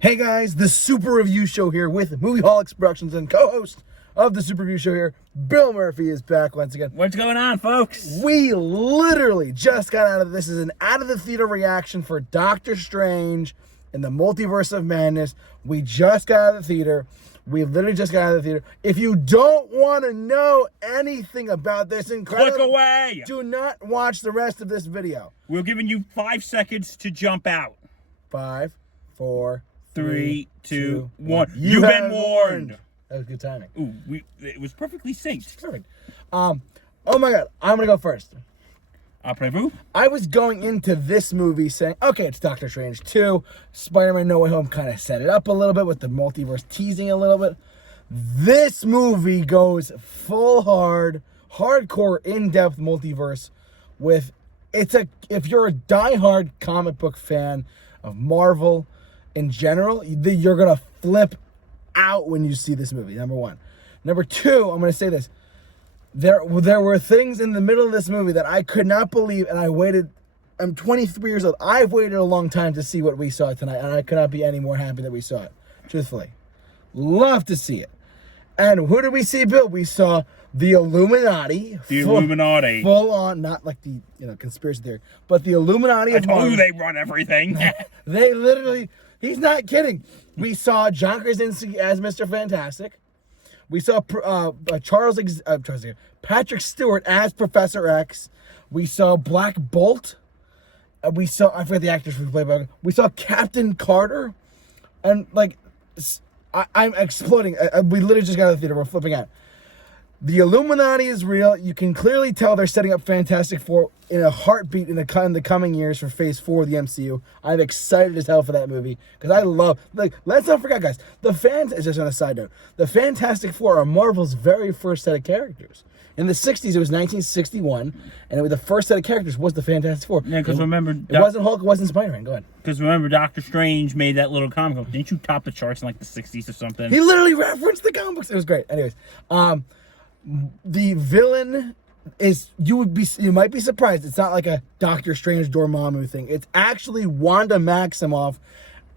Hey guys, the Super Review Show here with Movieholics Productions and co-host of the Super Review Show here, Bill Murphy is back once again. What's going on, folks? We literally just got out of this. Is an out of the theater reaction for Doctor Strange in the Multiverse of Madness. We just got out of the theater. We literally just got out of the theater. If you don't want to know anything about this incredible, Click away. Do not watch the rest of this video. We're giving you 5 seconds to jump out. 5, 4, 3, 2, 1. You've You've been been warned. That was good timing. Ooh, it was perfectly synced. Perfect. Oh my god, I'm gonna go first. Après-vous? I was going into this movie saying, okay, it's Doctor Strange 2. Spider-Man No Way Home kind of set it up a little bit with the multiverse teasing a little bit. This movie goes full hardcore, in-depth multiverse with, if you're a diehard comic book fan of Marvel in general, you're going to flip out when you see this movie, number one. Number two, I'm going to say this. There were things in the middle of this movie that I could not believe, and I'm 23 years old. I've waited a long time to see what we saw tonight, and I could not be any more happy that we saw it, truthfully. Love to see it. And who did we see, Bill? We saw the Illuminati. Illuminati. Full on, not like the conspiracy theory, but the Illuminati of Marvel. I told you Marvel. they run everything. They literally, he's not kidding. We saw John Krasinski as Mr. Fantastic. We saw Patrick Stewart as Professor X. We saw Black Bolt. We saw, I forget the actors who played by. We saw Captain Carter. And I'm exploding. We literally just got out of the theater. We're flipping out. The Illuminati is real. You can clearly tell they're setting up Fantastic Four in a heartbeat in the coming years for Phase 4 of the MCU. I'm excited as hell for that movie because I love, let's not forget, guys, just on a side note, the Fantastic Four are Marvel's very first set of characters. In the 60s, it was 1961, and the first set of characters was the Fantastic Four. Yeah, because remember... It wasn't Hulk, it wasn't Spider-Man. Go ahead. Because remember, Doctor Strange made that little comic book. Didn't you top the charts in like the 60s or something? He literally referenced the comic books. It was great. Anyways, the villain is, you might be surprised, it's not like a Doctor Strange Dormammu thing. It's actually Wanda Maximoff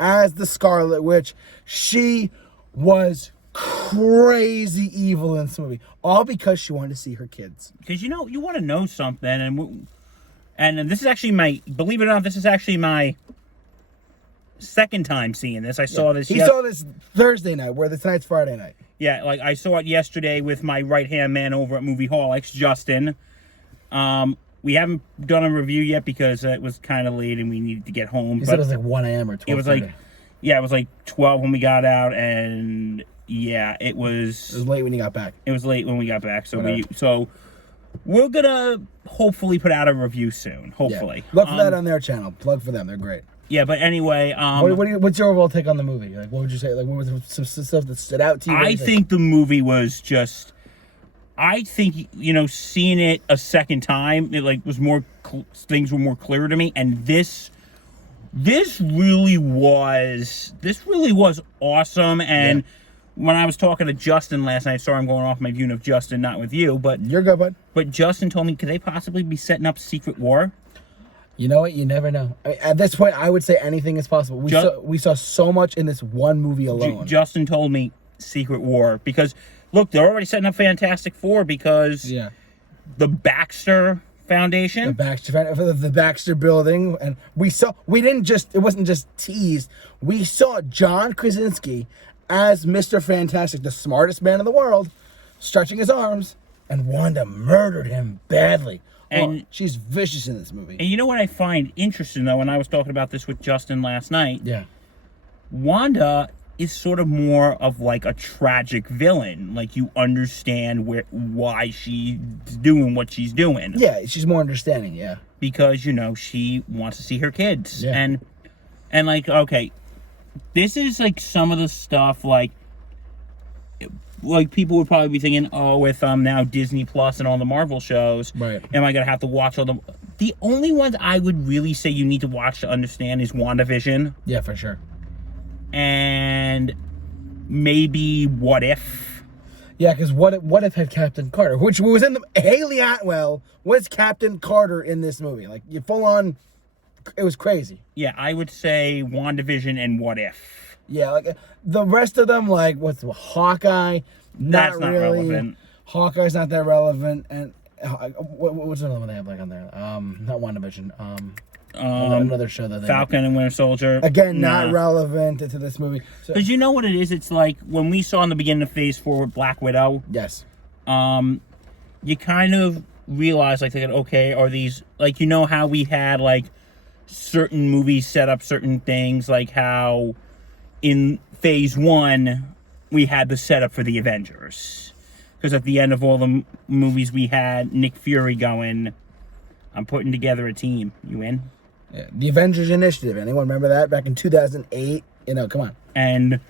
as the Scarlet Witch. She was crazy evil in this movie, all because she wanted to see her kids. Because you want to know something, and this is actually believe it or not, this is actually my second time seeing this. I saw this. He saw this Thursday night, where tonight's Friday night. Yeah, like I saw it yesterday with my right-hand man over at Movieholics, Justin. We haven't done a review yet because it was kind of late and we needed to get home. He said it was like 1 a.m. or 12. It was like 12 when we got out, and yeah, it was late when you got back. It was late when we got back, so we're gonna hopefully put out a review soon. Hopefully, look for that on their channel. Plug for them; they're great. Yeah, but anyway, what's your overall take on the movie? Like, what would you say? Like, what was some stuff that stood out to you? I think the movie was just. I think seeing it a second time, it was more things were more clear to me, and this really was awesome. And when I was talking to Justin last night, sorry I'm going off my viewing of Justin, not with you, but you're good, bud. But Justin told me, could they possibly be setting up Secret War? You know what? You never know. At this point, I would say anything is possible. We saw so much in this one movie alone. Justin told me Secret War because, look, they're already setting up Fantastic Four because the Baxter Foundation. The Baxter Building. And it wasn't just teased. We saw John Krasinski as Mr. Fantastic, the smartest man in the world, stretching his arms, and Wanda murdered him badly. And she's vicious in this movie. And you know what I find interesting, though, when I was talking about this with Justin last night? Yeah. Wanda is sort of more of like a tragic villain. Like, you understand why she's doing what she's doing. Yeah, she's more understanding, yeah. Because, she wants to see her kids. Yeah. And like, okay, this is like some of the stuff like people would probably be thinking, with now Disney Plus and all the Marvel shows, right? Am I gonna have to watch all them? The only ones I would really say you need to watch to understand is WandaVision. Yeah, for sure. And maybe What If. Yeah, because what if had Captain Carter, which was in Haley Atwell was Captain Carter in this movie. Like, you full on, it was crazy. Yeah, I would say WandaVision and What If. Yeah, like the rest of them, like what's Hawkeye? That's not really relevant. Hawkeye's not that relevant, and what's another one they have like on there? Not WandaVision. Another show that they Falcon and Winter Soldier. again not relevant to this movie. So, because you know what it is? It's like when we saw in the beginning of Phase 4 with Black Widow. yes, You kind of realize like, okay, are these like, you know how we had like certain movies set up certain things, like how in Phase 1 we had the setup for the Avengers, because at the end of all the movies we had Nick Fury going, I'm putting together a team. You in? yeah. The Avengers Initiative. Anyone remember that back in 2008? You know, come on. And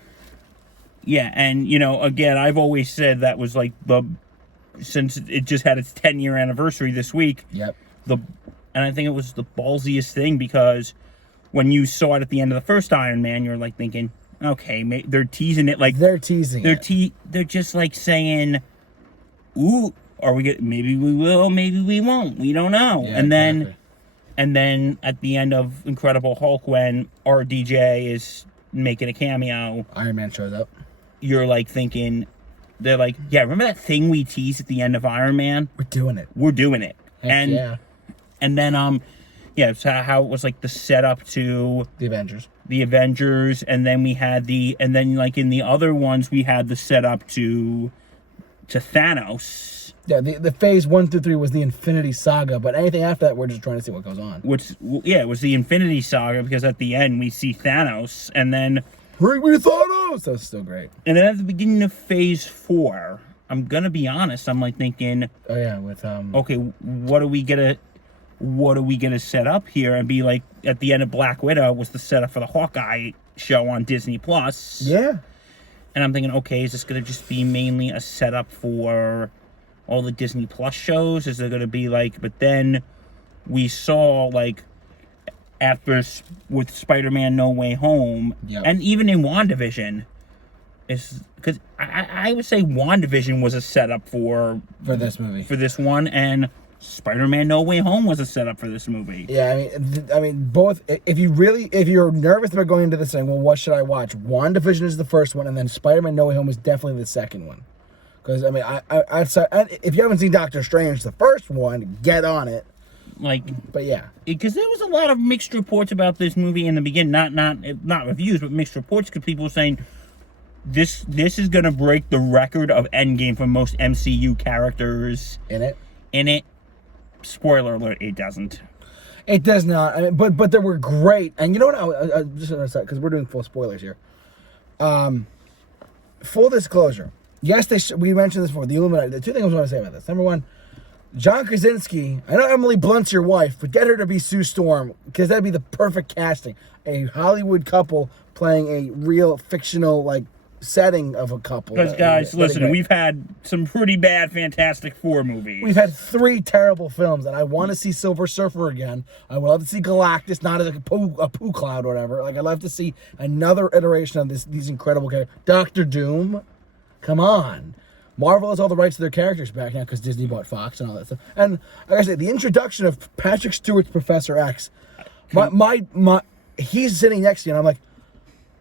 yeah, and you know, again, I've always said that was like since it just had its 10-year anniversary this week. Yep. And I think it was the ballsiest thing, because when you saw it at the end of the first Iron Man, you're like thinking, okay, they're teasing it, like They're teasing it. They're just like saying, ooh, are we get? Maybe we will, maybe we won't. We don't know. Yeah, And then at the end of Incredible Hulk, when RDJ is making a cameo, Iron Man shows up. you're like thinking, they're like, yeah, remember that thing we teased at the end of Iron Man? We're doing it. We're doing it. Heck yeah. And then yeah, so how it was like the setup to The Avengers, and then we had and then like in the other ones we had the setup to Thanos. Yeah, the phase 1 through 3 was the Infinity Saga, but anything after that, we're just trying to see what goes on. Which, yeah, it was the Infinity Saga, because at the end we see Thanos, and then... Bring me Thanos! That's still great. And then at the beginning of Phase 4, I'm gonna be honest, I'm like thinking... Oh yeah, with okay, what are we gonna set up here? And be like, at the end of Black Widow was the setup for the Hawkeye show on Disney Plus. Yeah. And I'm thinking, okay, is this gonna just be mainly a setup for all the Disney Plus shows? Is there going to be like, but then we saw like after with Spider-Man No Way Home, yep. and even in WandaVision, is because I would say WandaVision was a setup for this movie, for this one, and Spider-Man No Way Home was a setup for this movie. Yeah, I mean both. If you're nervous about going into this thing, well, what should I watch? WandaVision is the first one, and then Spider-Man No Way Home is definitely the second one. Because, I mean, if you haven't seen Doctor Strange, the first one, get on it. Like, but yeah. Because there was a lot of mixed reports about this movie in the beginning. Not reviews, but mixed reports. Because people were saying, this is going to break the record of Endgame for most MCU characters. In it. Spoiler alert, it doesn't. It does not. I mean, but they were great. And you know what? I just want to say, because we're doing full spoilers here. Full disclosure. Yes, we mentioned this before, the Illuminati. The two things I want to say about this. Number one, John Krasinski, I know Emily Blunt's your wife, but get her to be Sue Storm, because that'd be the perfect casting. A Hollywood couple playing a real fictional, like, setting of a couple. Because, guys, listen, we've had some pretty bad Fantastic Four movies. We've had 3 terrible films, and I want to see Silver Surfer again. I would love to see Galactus, not as a poo cloud or whatever. Like, I'd love to see another iteration of these incredible characters. Doctor Doom. Come on. Marvel has all the rights to their characters back now because Disney bought Fox and all that stuff. And like I said, the introduction of Patrick Stewart's Professor X, he's sitting next to you, and I'm like,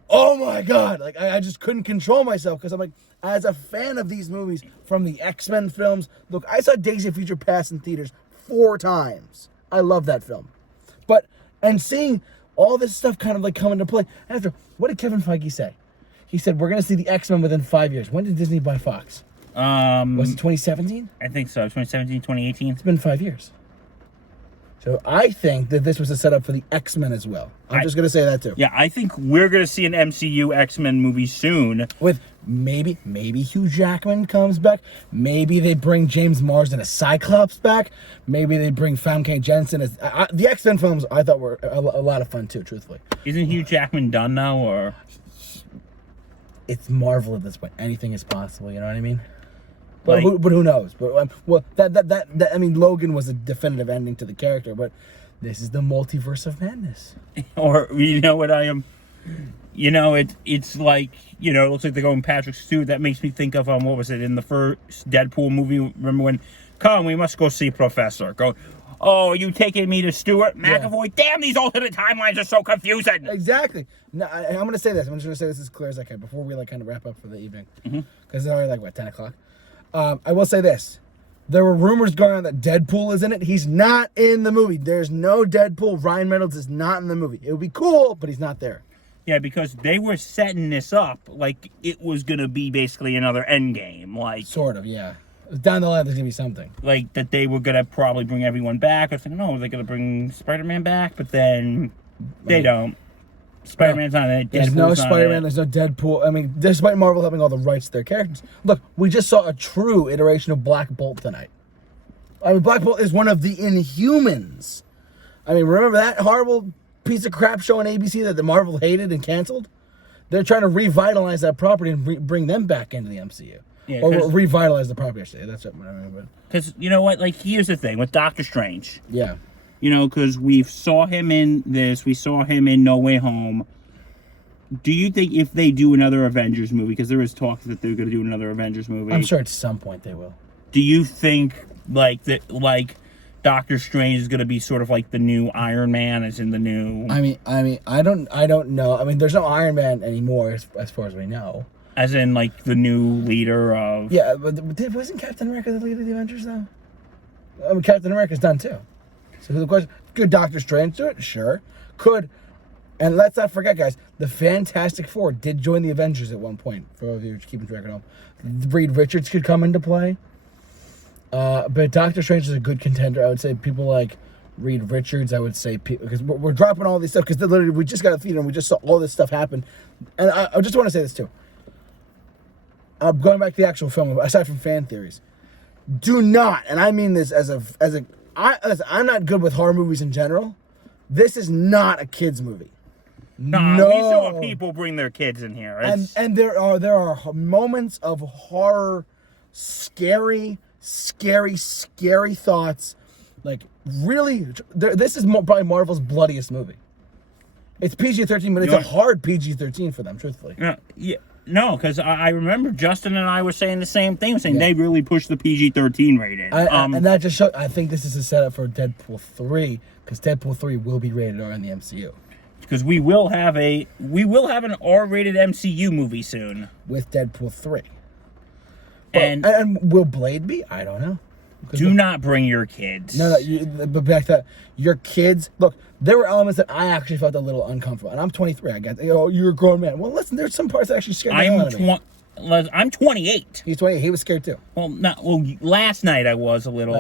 oh my God. Like, I just couldn't control myself, because I'm like, as a fan of these movies from the X-Men films, look, I saw Days of Future Past in theaters 4 times. I love that film. And seeing all this stuff kind of like come into play. After, what did Kevin Feige say? He said, we're going to see the X-Men within 5 years. When did Disney buy Fox? Was it 2017? I think so. 2017, 2018. It's been 5 years. So I think that this was a setup for the X-Men as well. I'm just going to say that too. Yeah, I think we're going to see an MCU X-Men movie soon. With maybe Hugh Jackman comes back. Maybe they bring James Marsden as Cyclops back. Maybe they bring Famke Janssen as... the X-Men films I thought were a lot of fun too, truthfully. Isn't Hugh Jackman done now, or... It's Marvel at this point. Anything is possible. You know what I mean? But who knows? But well, that I mean, Logan was a definitive ending to the character. But this is the multiverse of madness. Or you know what I am? You know it's like, you know, it looks like they're going Patrick Stewart. That makes me think of what was it in the first Deadpool movie? Remember when? Come, we must go see Professor. Go. oh, are you taking me to Stuart McAvoy? Damn, these alternate timelines are so confusing. Exactly. No, I'm going to say this. I'm just going to say this as clear as I can before we like kind of wrap up for the evening. Because it's already like, what, 10 o'clock? I will say this. There were rumors going on that Deadpool is in it. He's not in the movie. There's no Deadpool. Ryan Reynolds is not in the movie. It would be cool, but he's not there. Yeah, because they were setting this up like it was going to be basically another Endgame. Like, sort of, yeah. Down the line, there's going to be something. Like, that they were going to probably bring everyone back. I was thinking, no, they're going to bring Spider-Man back, but then they don't. Spider-Man's not in it. There's no Spider-Man, there's no Deadpool. I mean, despite Marvel having all the rights to their characters. Look, we just saw a true iteration of Black Bolt tonight. I mean, Black Bolt is one of the Inhumans. I mean, remember that horrible piece of crap show on ABC that the Marvel hated and canceled? They're trying to revitalize that property and bring them back into the MCU. Yeah, or revitalize the property, I should say. That's what I mean. Because, you know what? Like, here's the thing with Doctor Strange. Yeah. You know, because we saw him in this, we saw him in No Way Home. Do you think if they do another Avengers movie, because there is talk that they're going to do another Avengers movie. I'm sure at some point they will. Do you think, like, that, like, Doctor Strange is going to be sort of like the new Iron Man, as in the new... I mean, I don't know. I mean, there's no Iron Man anymore, as far as we know. As in, like, the new leader of... Yeah, but wasn't Captain America the leader of the Avengers, though? I mean, Captain America's done, too. So the question, could Doctor Strange do it? Sure. Could, and let's not forget, guys, the Fantastic Four did join the Avengers at one point, for those of you keeping track at home. Reed Richards could come into play. But Doctor Strange is a good contender. I would say people like Reed Richards, I would say, because we're dropping all these stuff, because literally we just got a theater and we just saw all this stuff happen. And I just want to say this, too. Going back to the actual film, aside from fan theories, do not, and I mean this listen, I'm not good with horror movies in general. This is not a kids movie. No, we saw people bring their kids in here. And there are moments of horror, scary thoughts. Like, really, this is probably Marvel's bloodiest movie. It's PG-13, but it's a hard PG-13 for them, truthfully. Yeah. No, because I remember Justin and I were saying the same thing, saying they really pushed the PG-13 rating. And that just shows, I think this is a setup for Deadpool 3, because Deadpool 3 will be rated R in the MCU. Because we will have an R-rated MCU movie soon. With Deadpool 3. And will Blade be? I don't know. Do not bring your kids. No, but back to that, your kids, look, there were elements that I actually felt a little uncomfortable. And I'm 23, I get, you're a grown man. Well, listen, there's some parts that actually scared the hell out of me. I'm 28. He's 28. He was scared too. Well, last night I was a little.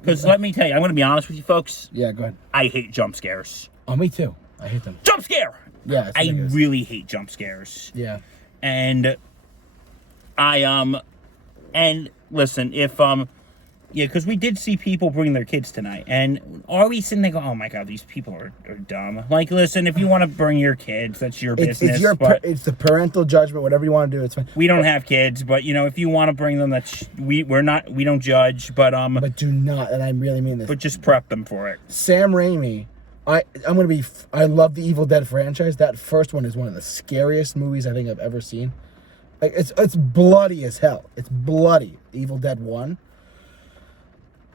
Because let me tell you, I'm going to be honest with you folks. Yeah, go ahead. I hate jump scares. Oh, me too. I hate them. Jump scare! Yeah. I really hate jump scares. Yeah. And and listen, if yeah, because we did see people bring their kids tonight, and are we sitting there going, oh my god, these people are dumb? Like, listen, if you want to bring your kids, that's your business. It's the parental judgment, whatever you want to do, it's fine. We don't have kids, but you know, if you want to bring them, we don't judge, but do not, and I really mean this. But just prep them for it. Sam Raimi, I love the Evil Dead franchise. That first one is one of the scariest movies I think I've ever seen. It's bloody as hell. It's bloody. Evil Dead 1.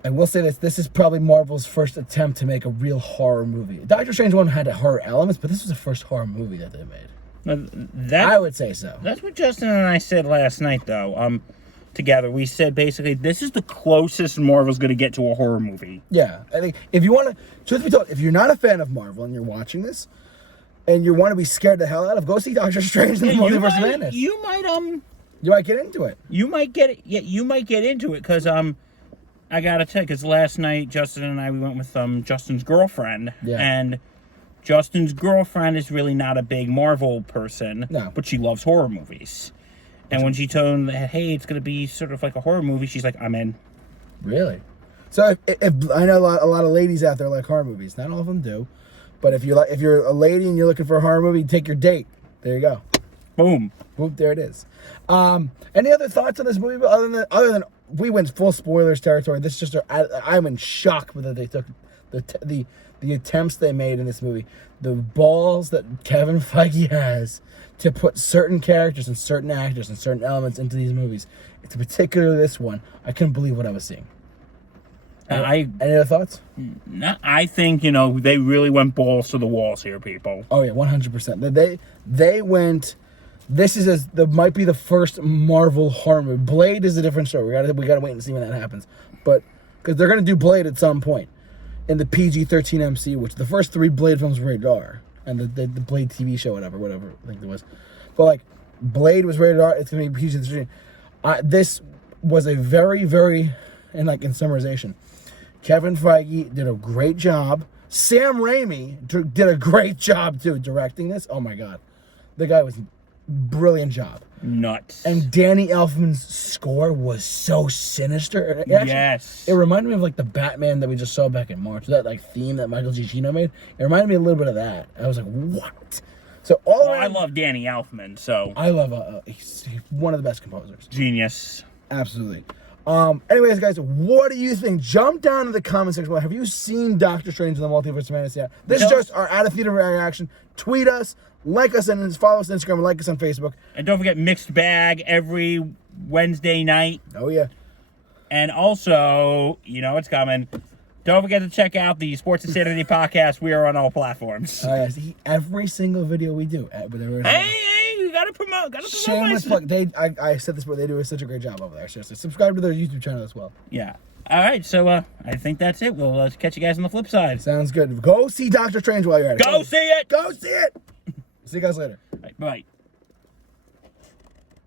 I will say this is probably Marvel's first attempt to make a real horror movie. Doctor Strange 1 had horror elements, but this was the first horror movie that they made. I would say so. That's what Justin and I said last night, though. Together, we said basically this is the closest Marvel's going to get to a horror movie. Yeah, I think if you want to, truth be told, if you're not a fan of Marvel and you're watching this, and you want to be scared the hell out of, go see Doctor Strange and the Multiverse of Madness. You might get into it. You might get it. Yeah, you might get into it because I gotta tell you, because last night Justin and I we went with Justin's girlfriend, and Justin's girlfriend is really not a big Marvel person, but she loves horror movies. And when she told him that, hey, it's gonna be sort of like a horror movie, she's like, I'm in. Really? So if I know a lot of ladies out there like horror movies, not all of them do, but if you're a lady and you're looking for a horror movie, take your date. There you go. Boom. Whoop, there it is. Any other thoughts on this movie other than we went full spoilers territory? This is just I'm in shock that they took the attempts they made in this movie, the balls that Kevin Feige has to put certain characters and certain actors and certain elements into these movies. It's particularly this one. I couldn't believe what I was seeing. I Any other thoughts? I think, you know, they really went balls to the walls here, people. Oh yeah, 100%. They went. This is might be the first Marvel horror movie. Blade is a different story. We gotta wait and see when that happens. But because they're gonna do Blade at some point in the PG-13 MCU, which the first 3 Blade films were rated R, and the Blade TV show, whatever I think it was. But like Blade was rated R. It's gonna be PG-13. This was a very, very, and like in summarization, Kevin Feige did a great job. Sam Raimi did a great job too directing this. Oh my god, the guy was brilliant job. Nuts. And Danny Elfman's score was so sinister. Yes. It reminded me of like the Batman that we just saw back in March. That like theme that Michael Giacchino made. It reminded me a little bit of that. I was like, what? So I love Danny Elfman. So I love he's one of the best composers. Genius. Absolutely. Anyways, guys, what do you think? Jump down in the comment section. Have you seen Doctor Strange in the Multiverse of Madness yet? This is just our out of theater reaction. Tweet us, like us, and follow us on Instagram, and like us on Facebook. And don't forget Mixed Bag every Wednesday night. Oh yeah. And also, you know it's coming. Don't forget to check out the Sports Insanity podcast. We are on all platforms. Yeah, see, every single video we do. Hey, you gotta promote. Shameless plug. I said this, but they do such a great job over there. Seriously, subscribe to their YouTube channel as well. Yeah. All right. So I think that's it. We'll catch you guys on the flip side. Sounds good. Go see Doctor Strange while you're at it. Go see it. Go see it. See you guys later. Bye.